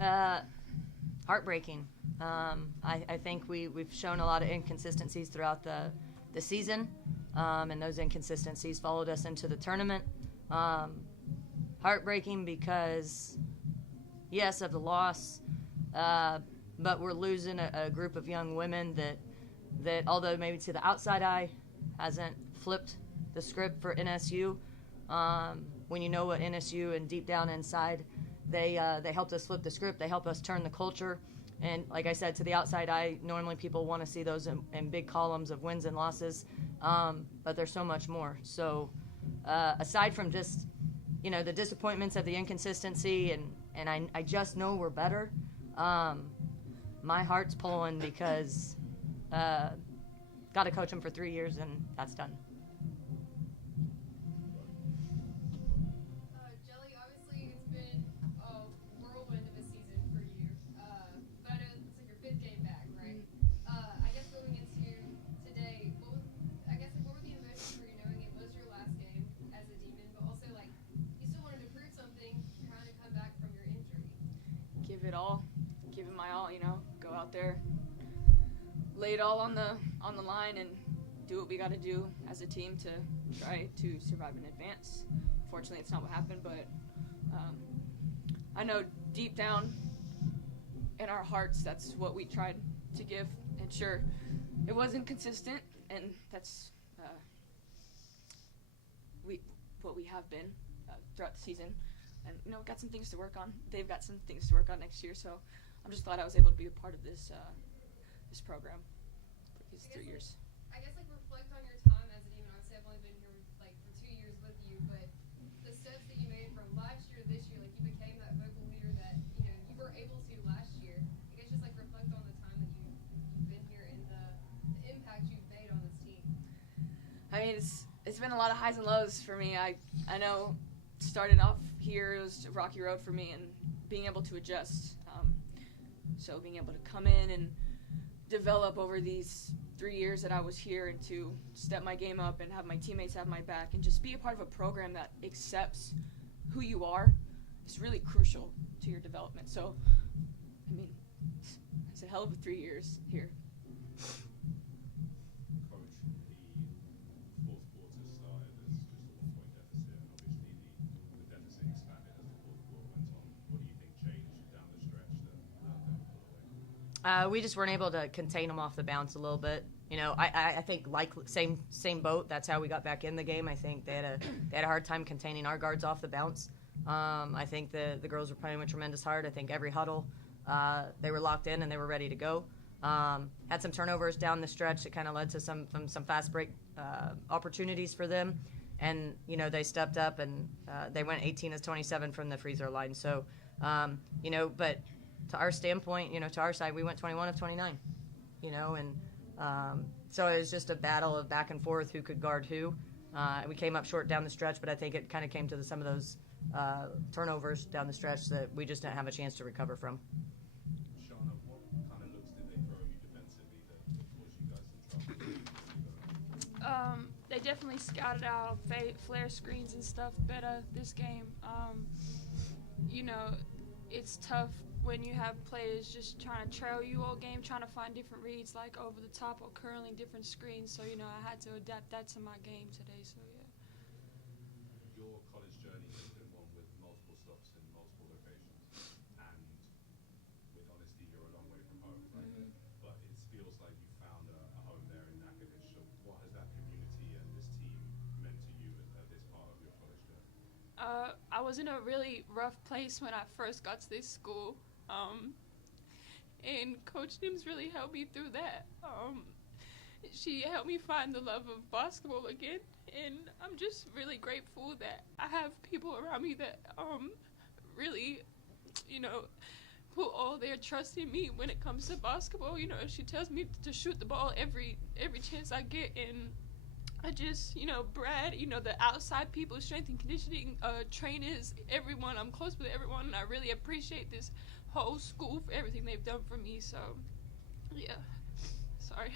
Uh, Heartbreaking. I think we've shown a lot of inconsistencies throughout the season, and those inconsistencies followed us into the tournament. Heartbreaking because, yes, of the loss, but we're losing a group of young women that although maybe to the outside eye hasn't flipped the script for NSU, when you know what NSU and deep down inside, they helped us flip the script. They helped us turn the culture. And like I said, to the outside eye, normally people want to see those in big columns of wins and losses, but there's so much more. So aside from just, the disappointments of the inconsistency, and I just know we're better, my heart's pulling because got to coach them for 3 years, and that's done. Jelly, obviously it's been a whirlwind of a season for you, but I know it's like your 5th game back, right? I guess going into today, what were the emotions for you knowing it was your last game as a Demon, but also you still wanted to prove something, trying to come back from your injury? Give it all, give it my all, go out there, lay it all on the line and do what we got to do as a team to try to survive and advance. Fortunately, it's not what happened, but I know deep down in our hearts that's what we tried to give. And sure, it wasn't consistent, and that's what we have been throughout the season. And, got some things to work on. They've got some things to work on next year, so I'm just glad I was able to be a part of this program for these 3 years. I guess reflect on your time as a Demon. Obviously, I've only been here for 2 years with you, but the steps that you made from last year to this year, you became that vocal leader that you were able to last year. I guess just reflect on the time that you've been here and the impact you've made on this team. I mean, it's been a lot of highs and lows for me. I know starting off here it was a rocky road for me, and being able to adjust. So being able to come in and develop over these 3 years that I was here, and to step my game up and have my teammates have my back and just be a part of a program that accepts who you are is really crucial to your development. So, I mean, it's a hell of a 3 years here. Coach, the fourth quarter started as just a 1-point deficit, and obviously the deficit expanded as the fourth quarter went on. What do you think changed down the stretch that pulled away? We just weren't able to contain them off the bounce a little bit. I think same boat. That's how we got back in the game. I think they had a hard time containing our guards off the bounce. I think the girls were playing with tremendous heart. I think every huddle they were locked in and they were ready to go. Had some turnovers down the stretch that kind of led to some fast break opportunities for them, and they stepped up and they went 18 of 27 from the free throw line. So but to our standpoint, to our side, we went 21 of 29, and so it was just a battle of back and forth who could guard who. We came up short down the stretch, but I think it kind of came to some of those turnovers down the stretch that we just didn't have a chance to recover from. Shauna, what kind of looks did they throw you defensively that caused you guys some trouble? They definitely scouted out flare screens and stuff better this game. It's tough when you have players just trying to trail you all game, trying to find different reads over the top or curling different screens. So, I had to adapt that to my game today. So, yeah. Your college journey has been one with multiple stops in multiple locations, and with honesty, you're a long way from home, right? Mm-hmm. But it feels like you found a home there in Natchitoches. So what has that community and this team meant to you at this part of your college journey? I was in a really rough place when I first got to this school. And Coach Nims really helped me through that. She helped me find the love of basketball again, and I'm just really grateful that I have people around me that really, put all their trust in me when it comes to basketball. She tells me to shoot the ball every chance I get, and I just, Brad, the outside people, strength and conditioning trainers, everyone, I'm close with everyone, and I really appreciate this whole school for everything they've done for me. So, yeah, sorry.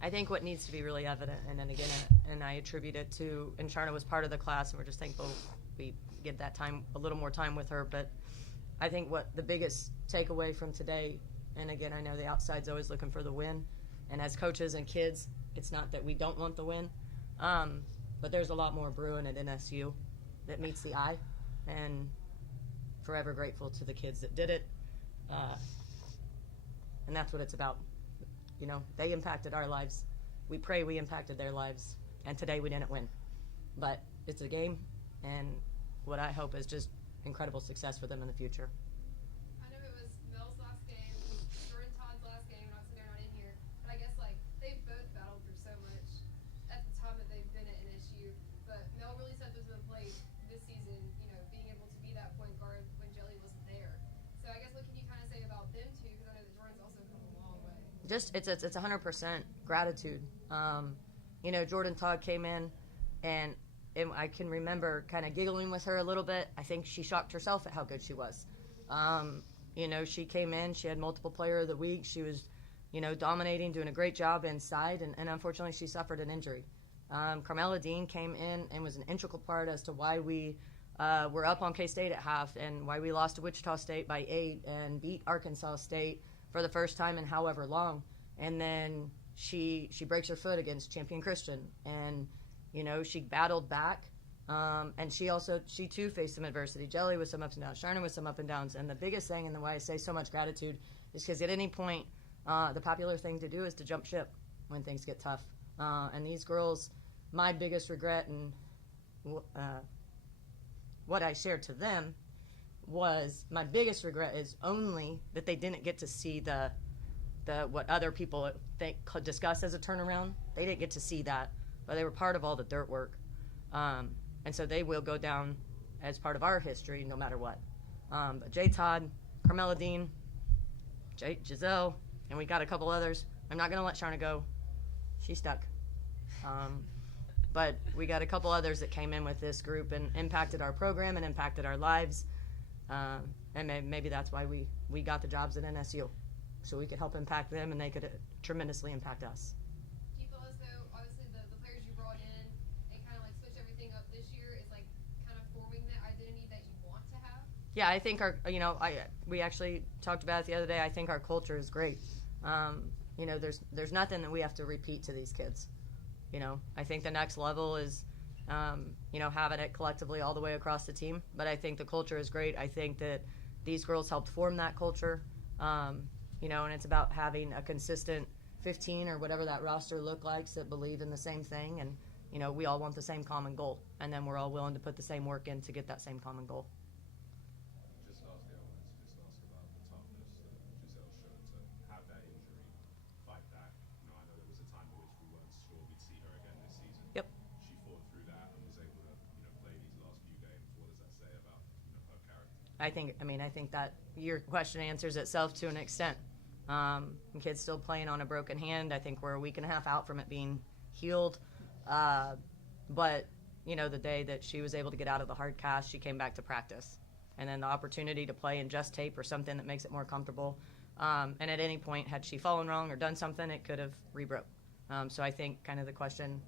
I think what needs to be really evident, and then again, and I attribute it to, and Charna was part of the class, and we're just thankful we get that time, a little more time with her, but I think what the biggest takeaway from today, and again, I know the outside's always looking for the win, and as coaches and kids, it's not that we don't want the win, but there's a lot more brewing at NSU that meets the eye, and forever grateful to the kids that did it, and that's what it's about. You know, they impacted our lives. We pray we impacted their lives, and today we didn't win. But it's a game, and what I hope is just incredible success for them in the future. I know it was Mel's last game, Jordan Todd's last game, and obviously they're not in here. But I guess, like, they've both battled through so much at the time that they've been at NSU. But Mel really stepped up to the plate this season, you know, being able to be that point guard when Jelly wasn't there. So I guess what can you kind of say about them two? Because I know that Jordan's also come a long way. Just it's 100% gratitude. You know, Jordan Todd came in, and I can remember kind of giggling with her a little bit. I think she shocked herself at how good she was. You know, she came in, she had multiple player of the week. She was, you know, dominating, doing a great job inside, and unfortunately she suffered an injury. Carmela Dean came in and was an integral part as to why we were up on K-State at half and why we lost to Wichita State by 8 and beat Arkansas State for the first time in however long. And then she breaks her foot against Champion Christian, and you know, she battled back, and she too faced some adversity. Jelly with some ups and downs, Sharna with some up and downs, and the biggest thing, and why I say so much gratitude, is because at any point, the popular thing to do is to jump ship when things get tough. And these girls, my biggest regret and what I shared to them was my biggest regret is only that they didn't get to see the what other people discuss as a turnaround. They didn't get to see that. But they were part of all the dirt work. And so they will go down as part of our history no matter what. But Jay Todd, Carmela Dean, Giselle, and we got a couple others. I'm not going to let Sharna go. She's stuck. But we got a couple others that came in with this group and impacted our program and impacted our lives. And maybe that's why we got the jobs at NSU. So we could help impact them and they could tremendously impact us. Yeah, I think we actually talked about it the other day. I think our culture is great. You know, there's nothing that we have to repeat to these kids. You know, I think the next level is, you know, having it collectively all the way across the team. But I think the culture is great. I think that these girls helped form that culture. You know, and it's about having a consistent 15 or whatever that roster look like that believe in the same thing. And, you know, we all want the same common goal. And then we're all willing to put the same work in to get that same common goal. I think that your question answers itself to an extent. The kid's still playing on a broken hand. I think we're a week and a half out from it being healed. But, you know, the day that she was able to get out of the hard cast, she came back to practice. And then the opportunity to play in just tape or something that makes it more comfortable. And at any point, had she fallen wrong or done something, it could have rebroke. So I think kind of the question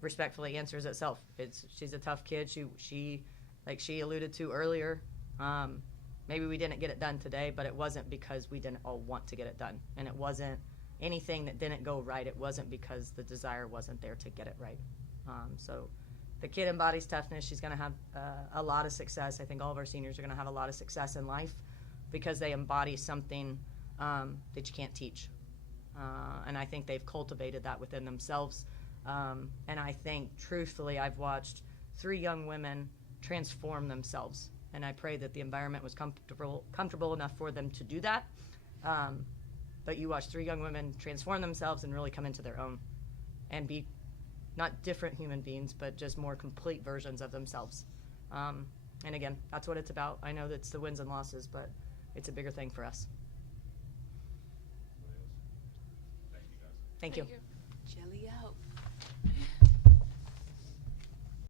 respectfully answers itself. She's a tough kid. She like she alluded to earlier, maybe we didn't get it done today, but it wasn't because we didn't all want to get it done. And it wasn't anything that didn't go right. It wasn't because the desire wasn't there to get it right. So the kid embodies toughness. She's going to have a lot of success. I think all of our seniors are going to have a lot of success in life because they embody something that you can't teach. And I think they've cultivated that within themselves. And I think, truthfully, I've watched 3 young women transform themselves. And I pray that the environment was comfortable enough for them to do that. But you watch 3 young women transform themselves and really come into their own and be not different human beings, but just more complete versions of themselves. And again, that's what it's about. I know that it's the wins and losses, but it's a bigger thing for us. Thank you, guys. Thank you. Jelly out.